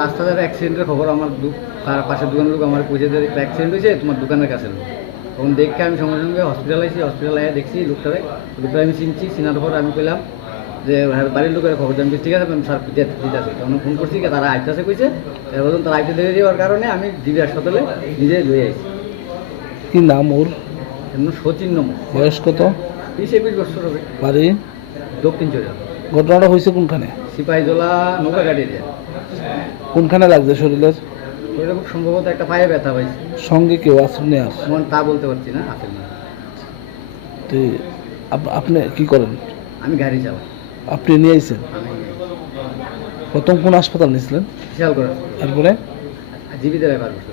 রাস্তাতে অ্যাক্সিডেন্টের খবর আমার তার পাশের দোকানের লোক আমার পৌঁছে দিয়ে একটা অ্যাক্সিডেন্ট হয়েছে তোমার দোকানের কাছে লোক। তখন দেখে আমি সঙ্গে সঙ্গে হসপিটাল আইছি, হসপিটাল আইয়া দেখছি লোকটারে আমি চিনছি, চিনার পর আমি কইলাম যে বাড়ির লোকের খবর জানছি, ঠিক আছে আমি স্যার দিতে আছে। তখন ফোন করছি তারা আইতেছে কইছে, এবার তারা আইতে দেখে যাওয়ার কারণে আমি দিবি হাসপাতালে নিজে লয়ে আইছি। কি নাম ওর? এমন সচিন নম্বর, বয়স কত? 20-21 বছর হবে, বাড়ি দক্ষিণ চরিয়া। ঘটনাটা হয়েছে কোনখানে? সিপাহীজলা নৌকা গাড়ি দিয়ে। কোনখানে লাগছে শরীরের? শরীরে খুব সম্ভবত একটা পায়ে ব্যথা পাইছে, সঙ্গে কেউ আসুন নেই? আর মন তা বলতে পারছি না, আসেন না। তো আপনি কি করেন? আমি গাড়ি চালাই। আপনি নিয়ে আইছেন? আমি প্রথম কোন হাসপাতাল নিয়েছিলেন? খেয়াল করে তারপরে জীবিত রেফার করছি।